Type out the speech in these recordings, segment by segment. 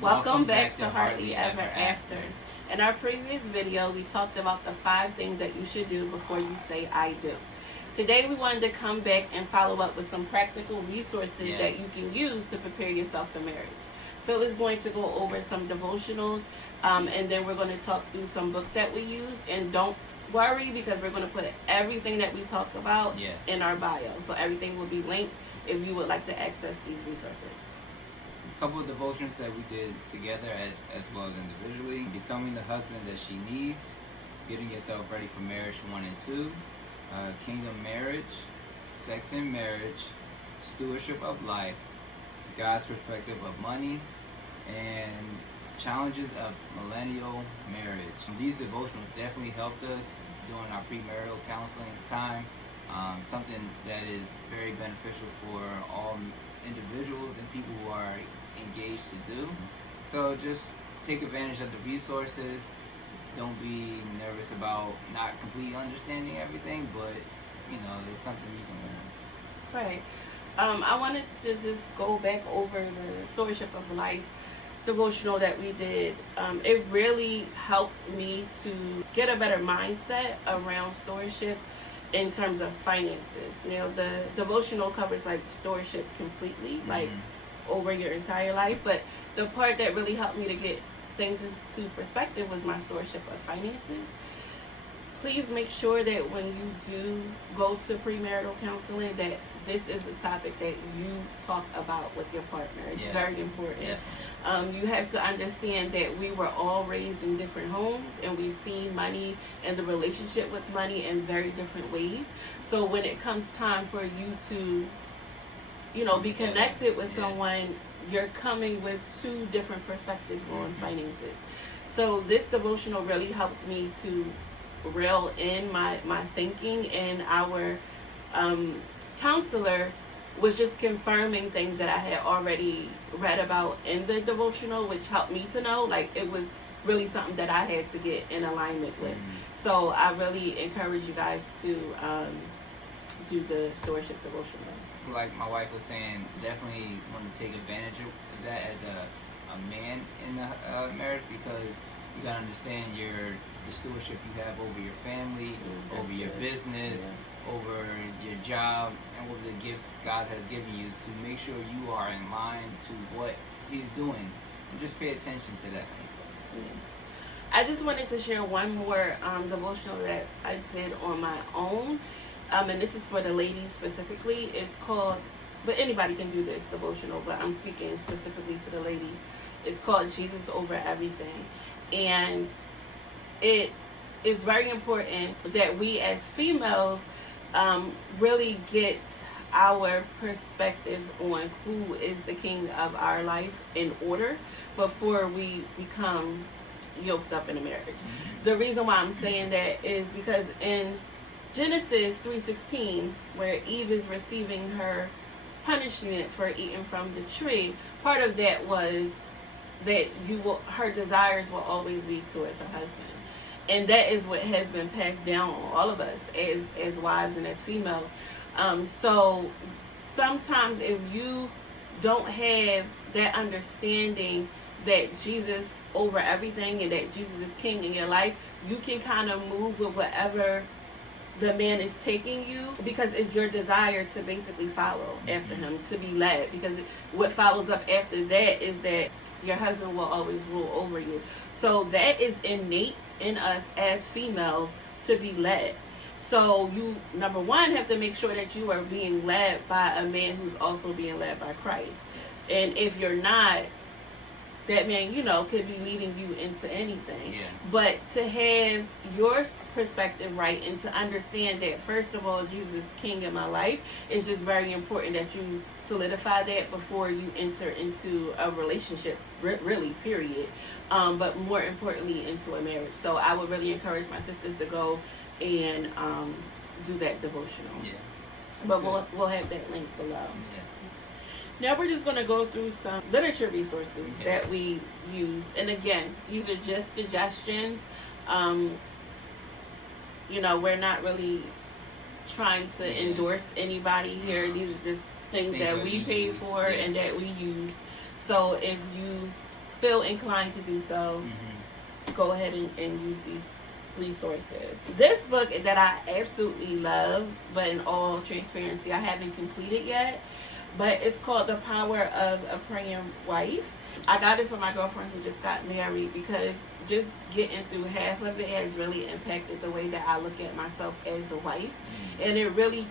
Welcome back to Hartley Ever After. In our previous video, we talked about the 5 things that you should do before you say I do. Today, we wanted to come back and follow up with some practical resources that you can use to prepare yourself for marriage. Phil is going to go over some devotionals, and then we're going to talk through some books that we use. And don't worry, because we're going to put everything that we talk about in our bio. So everything will be linked if you would like to access these resources. A couple of devotions that we did together as well as individually. Becoming the husband that she needs. Getting yourself ready for marriage 1 and 2. Kingdom marriage. Sex in marriage. Stewardship of life. God's perspective of money. And challenges of millennial marriage. These devotionals definitely helped us during our premarital counseling time. Something that is very beneficial for all individuals and people who are engaged to do. So just take advantage of the resources. Don't be nervous about not completely understanding everything, but it's something you can learn. Right. I wanted to just go back over the Stewardship of Life devotional that we did. It really helped me to get a better mindset around stewardship in terms of finances. Now, the devotional covers like stewardship completely, like over your entire life, but the part that really helped me to get things into perspective was my stewardship of finances. Please make sure that when you do go to premarital counseling, that this is a topic that you talk about with your partner. It's very important. You have to understand that we were all raised in different homes, and we see money and the relationship with money in very different ways. So when it comes time for you to, be connected with someone, you're coming with 2 different perspectives on finances. So this devotional really helps me to reel in my thinking, and our counselor was just confirming things that I had already read about in the devotional, which helped me to know, like, it was really something that I had to get in alignment with. So I really encourage you guys to do the stewardship devotional. Like my wife was saying, definitely want to take advantage of that as a man in the marriage, because you gotta understand the stewardship you have over your family, over your business, over your job, and over the gifts God has given you, to make sure you are in line to what He's doing, and just pay attention to that kind of stuff. I just wanted to share one more devotional that I did on my own, and this is for the ladies specifically. It's called, but anybody can do this devotional, but I'm speaking specifically to the ladies. It's called Jesus Over Everything, and it is very important that we as females really get our perspective on who is the king of our life in order before we become yoked up in a marriage. The reason why I'm saying that is because in Genesis 3:16, where Eve is receiving her punishment for eating from the tree, part of that was that her desires will always be towards her husband. And that is what has been passed down on all of us as wives and as females. So sometimes if you don't have that understanding that Jesus over everything and that Jesus is king in your life, you can kind of move with whatever the man is taking you, because it's your desire to basically follow after him, to be led. Because what follows up after that is that your husband will always rule over you. So that is innate in us as females, to be led. So you, number one, have to make sure that you are being led by a man who's also being led by Christ. And if you're not, that man, could be leading you into anything. But to have your perspective right, and to understand that, first of all, Jesus is king in my life, it's just very important that you solidify that before you enter into a relationship, really, period. But more importantly, into a marriage. So I would really encourage my sisters to go and do that devotional. But we'll have that link below. Now we're just going to go through some literature resources that we use. And again, these are just suggestions. We're not really trying to endorse anybody here. These are just things that we paid for and that we use. So if you feel inclined to do so, Mm-hmm. go ahead and use these resources. This book that I absolutely love, but in all transparency, I haven't completed yet, but it's called The Power of a Praying Wife. I got it for my girlfriend who just got married, because just getting through half of it has really impacted the way that I look at myself as a wife. Mm-hmm. And it really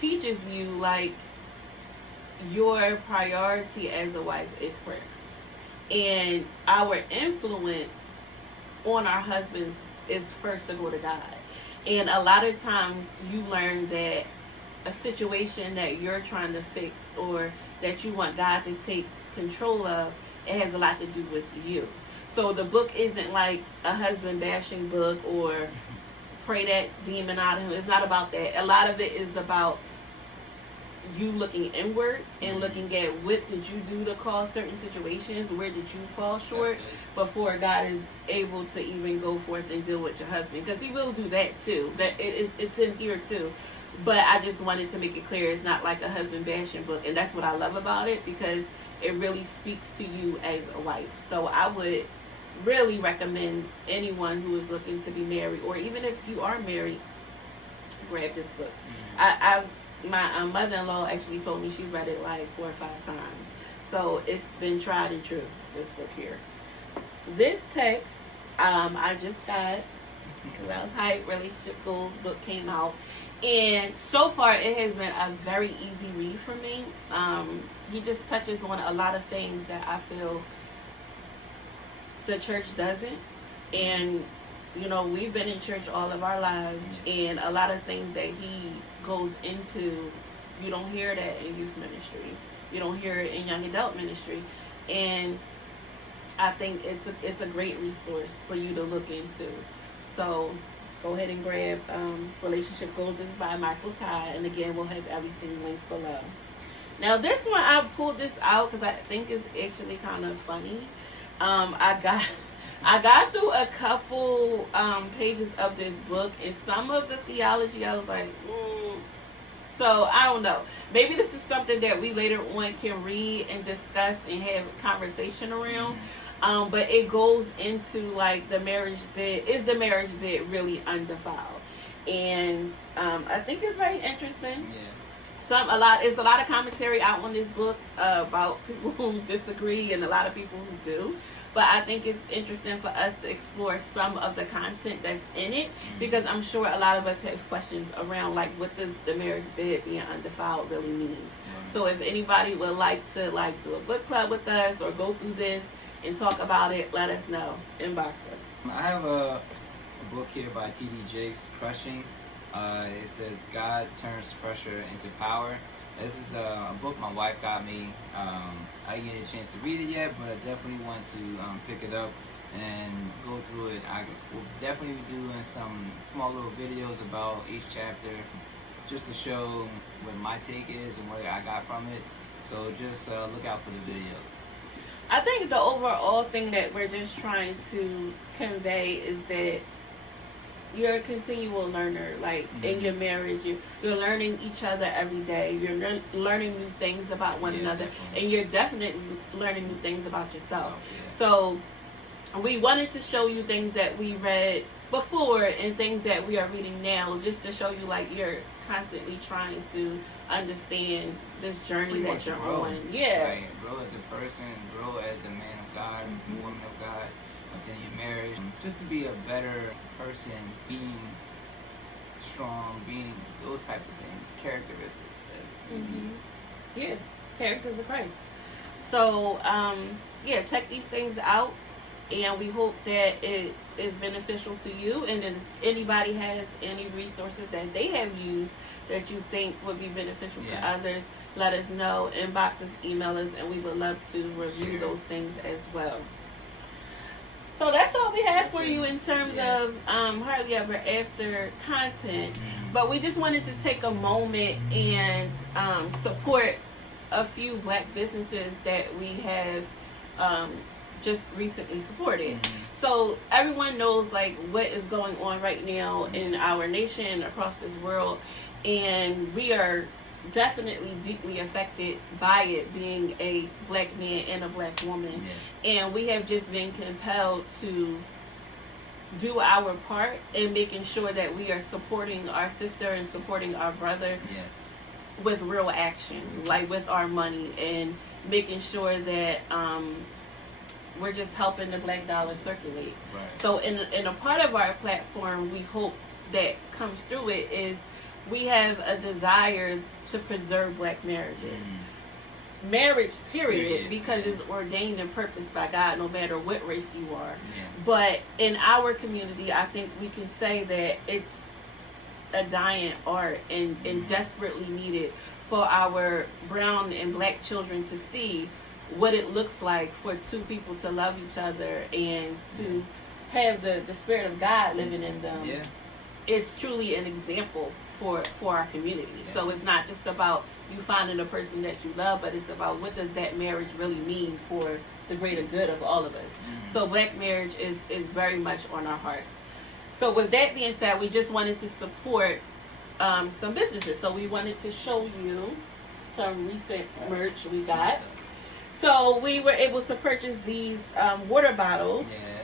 teaches you, like, your priority as a wife is prayer. And our influence on our husbands is first to go to God. And a lot of times you learn that a situation that you're trying to fix, or that you want God to take control of, it has a lot to do with you. So the book isn't like a husband bashing book or pray that demon out of him. It's not about that. A lot of it is about you looking inward and looking at what did you do to cause certain situations, where did you fall short, before God is able to even go forth and deal with your husband, because he will do that too. That it's in here too. But I just wanted to make it clear it's not like a husband bashing book, and that's what I love about it, because it really speaks to you as a wife. So I would really recommend anyone who is looking to be married, or even if you are married, grab this book. My mother-in-law actually told me she's read it like 4 or 5 times. So it's been tried and true, this book here. This text, I just got, because I was hyped, Relationship Goals book came out. And so far, it has been a very easy read for me. He just touches on a lot of things that I feel the church doesn't. And, you know, we've been in church all of our lives, and a lot of things that he goes into, you don't hear that in youth ministry. You don't hear it in young adult ministry. And I think it's a great resource for you to look into. So go ahead and grab Relationship Goals. This is by Michael Ty, and again, we'll have everything linked below. Now, this one, I pulled this out because I think it's actually kind of funny. I got through a couple pages of this book, and some of the theology, I was like, So, I don't know. Maybe this is something that we later on can read and discuss and have a conversation around. But it goes into, like, the marriage bed. Is the marriage bed really undefiled? And I think it's very interesting. There's a lot of commentary out on this book about people who disagree and a lot of people who do. But I think it's interesting for us to explore some of the content that's in it, because I'm sure a lot of us have questions around, like, what does the marriage bed being undefiled really means. So if anybody would like to, like, do a book club with us or go through this and talk about it, let us know. Inbox us. I have a book here by T.D. Jakes, Crushing. It says God turns pressure into power. This is a book my wife got me. I didn't get a chance to read it yet, but I definitely want to pick it up and go through it. I will definitely be doing some small little videos about each chapter, just to show what my take is and what I got from it. So just look out for the videos. I think the overall thing that we're just trying to convey is that you're a continual learner. Like, in your marriage, you're learning each other every day. You're learning new things about one another. Definitely. And you're definitely learning new things about yourself. So we wanted to show you things that we read before and things that we are reading now, just to show you, like, you're constantly trying to understand this journey that you're on. Right. Grow as a person, grow as a man of God, woman of God within your marriage. Just to be a better person, being strong, being those type of things, characteristics that we need. Yeah, characters of Christ. So, check these things out, and we hope that it is beneficial to you. And if anybody has any resources that they have used that you think would be beneficial to others, let us know. Inbox us, email us, and we would love to review those things as well. So that's all we have for you in terms of Hartley Ever After content. But we just wanted to take a moment and support a few Black businesses that we have just recently supported. So everyone knows, like, what is going on right now in our nation, across this world, and we are definitely deeply affected by it, being a black man and a black woman. Yes. And we have just been compelled to do our part in making sure that we are supporting our sister and supporting our brother Yes. with real action, like with our money, and making sure that we're just helping the black dollar circulate. Right. So in a part of our platform, we hope that comes through it is we have a desire to preserve black marriages. Marriage, period, because it's ordained and purposed by God, no matter what race you are. Yeah. But in our community, I think we can say that it's a dying art and desperately needed for our brown and black children to see what it looks like for two people to love each other and to have the Spirit of God living in them. Yeah. It's truly an example for our community. Yeah. So it's not just about you finding a person that you love, but it's about what does that marriage really mean for the greater good of all of us. So black marriage is very much on our hearts. So with that being said, we just wanted to support some businesses. So we wanted to show you some recent merch we got. So we were able to purchase these water bottles. Yeah.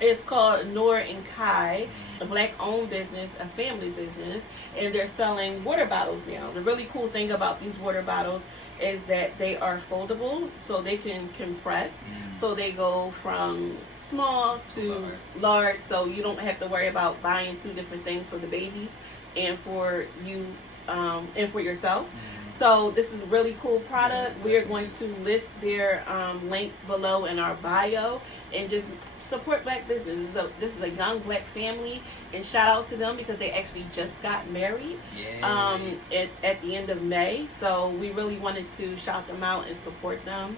It's called Noor and Kai, a black-owned business, a family business, and they're selling water bottles now. The really cool thing about these water bottles is that they are foldable, so they can compress. So they go from small to large, so you don't have to worry about buying two different things for the babies and for you and for yourself. So this is a really cool product. We are going to list their link below in our bio and just support black business. This is a young black family, and shout out to them because they actually just got married at the end of May. So we really wanted to shout them out and support them.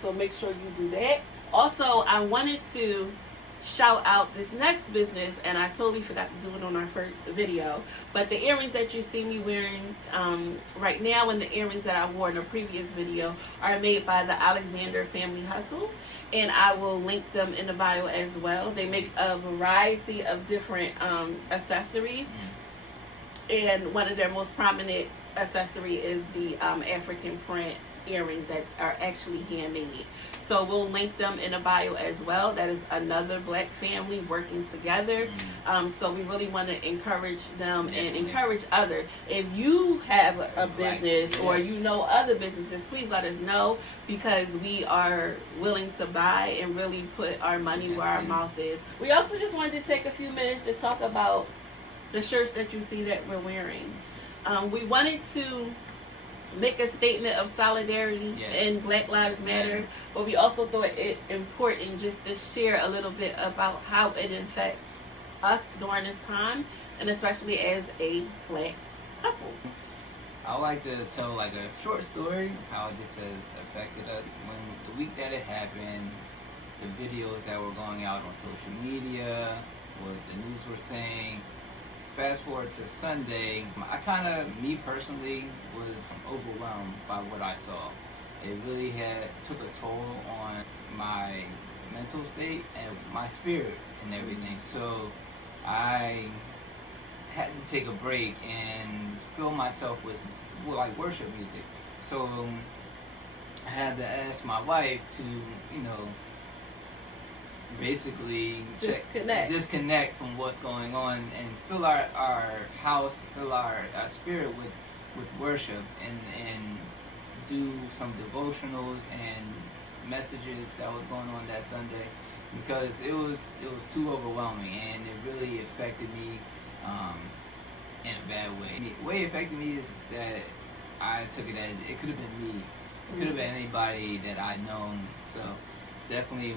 So make sure you do that. Also, I wanted to shout out this next business, and I totally forgot to do it on our first video, but the earrings that you see me wearing right now and the earrings that I wore in a previous video are made by the Alexander Family Hustle, and I will link them in the bio as well. They make a variety of different accessories, and one of their most prominent accessory is the African print earrings that are actually handmade. So we'll link them in the bio as well. That is another black family working together. So we really want to encourage them and encourage others. If you have a business or you know other businesses, please let us know, because we are willing to buy and really put our money where our mouth is. We also just wanted to take a few minutes to talk about the shirts that you see that we're wearing. We wanted to make a statement of solidarity in Black Lives Matter, but we also thought it important just to share a little bit about how it affects us during this time, and especially as a black couple. I would like to tell like a short story how this has affected us. When the week that it happened, the videos that were going out on social media, what the news were saying. Fast forward to Sunday, me personally, was overwhelmed by what I saw. It really took a toll on my mental state and my spirit and everything. So I had to take a break and fill myself with like worship music. So I had to ask my wife to, basically disconnect from what's going on and fill our house, fill our spirit with worship and do some devotionals and messages that was going on that Sunday, because it was too overwhelming and it really affected me in a bad way. The way it affected me is that I took it as it could have been me. It could have been anybody that I'd known. So definitely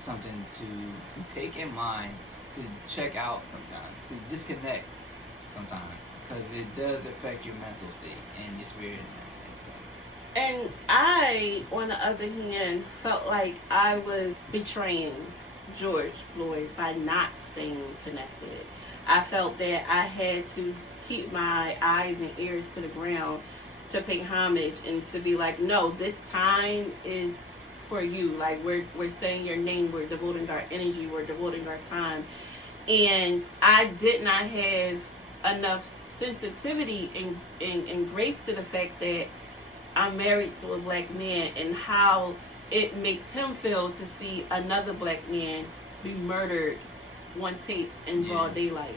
something to take in mind, to check out sometimes, to disconnect sometimes, because it does affect your mental state and your spirit and everything. So. And I, on the other hand, felt like I was betraying George Floyd by not staying connected. I felt that I had to keep my eyes and ears to the ground to pay homage and to be like, no, this time is for you. Like, we're saying your name, we're devoting our energy, we're devoting our time. And I did not have enough sensitivity and grace to the fact that I'm married to a black man, and how it makes him feel to see another black man be murdered on tape in broad daylight.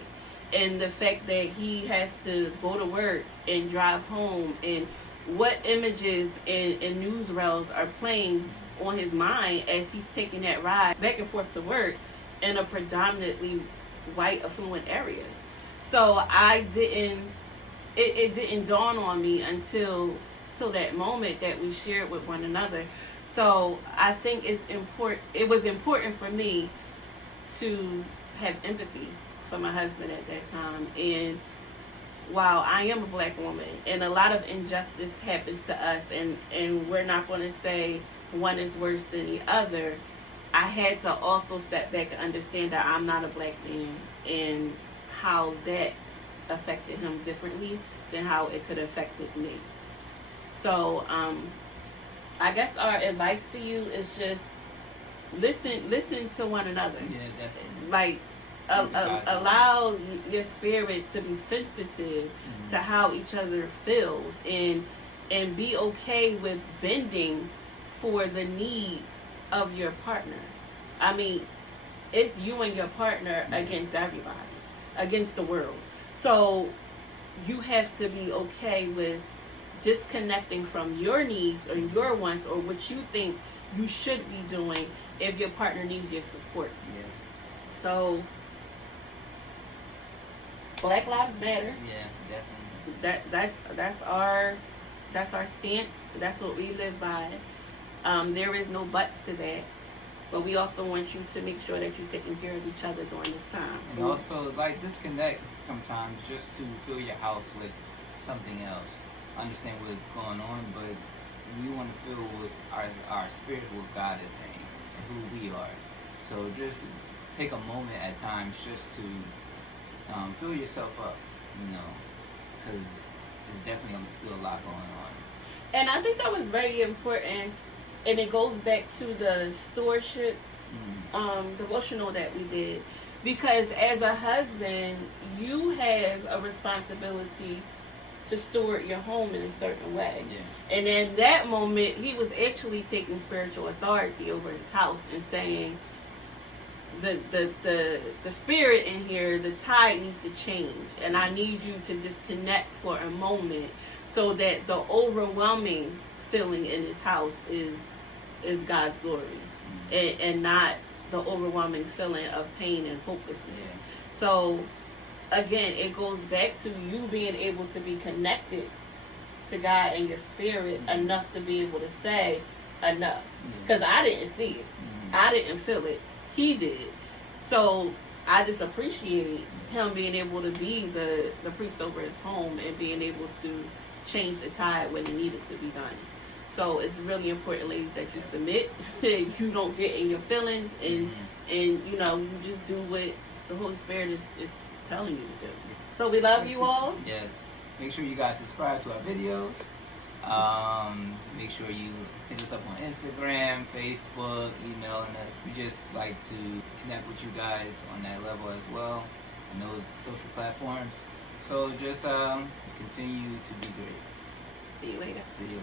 And the fact that he has to go to work and drive home, and what images and news rails are playing on his mind as he's taking that ride back and forth to work in a predominantly white affluent area. So it didn't dawn on me until that moment that we shared with one another. So I think it was important for me to have empathy for my husband at that time. And while I am a black woman and a lot of injustice happens to us, and we're not going to say one is worse than the other, I had to also step back and understand that I'm not a black man, and how that affected him differently than how it could have affected me. So I guess our advice to you is just listen to one another. Yeah, definitely. Like allow your spirit to be sensitive to how each other feels, and be okay with bending for the needs of your partner. I mean, it's you and your partner against everybody, against the world. So you have to be okay with disconnecting from your needs or your wants or what you think you should be doing if your partner needs your support. Yeah. So Black Lives Matter. Yeah, definitely. That's our stance. That's what we live by. There is no buts to that. But we also want you to make sure that you're taking care of each other during this time. And also, like, disconnect sometimes just to fill your house with something else. Understand what's going on, but we want to fill with our spirits what God is saying and who we are. So just take a moment at times just to fill yourself up, because there's definitely still a lot going on. And I think that was very important. And it goes back to the stewardship devotional that we did. Because as a husband, you have a responsibility to steward your home in a certain way. Yeah. And in that moment, he was actually taking spiritual authority over his house and saying, the spirit in here, the tide needs to change. And I need you to disconnect for a moment so that the overwhelming feeling in this house is God's glory, and not the overwhelming feeling of pain and hopelessness. Yeah. So again, it goes back to you being able to be connected to God and your spirit enough to be able to say enough. Because I didn't see it. I didn't feel it. He did. So I just appreciate him being able to be the priest over his home and being able to change the tide when it needed to be done. So it's really important, ladies, that you submit. You don't get in your feelings, and you just do what the Holy Spirit is telling you to do. So we love you all. Yes. Make sure you guys subscribe to our videos. Make sure you hit us up on Instagram, Facebook, emailing us. We just like to connect with you guys on that level as well, on those social platforms. So just continue to be great. See you later. See you later.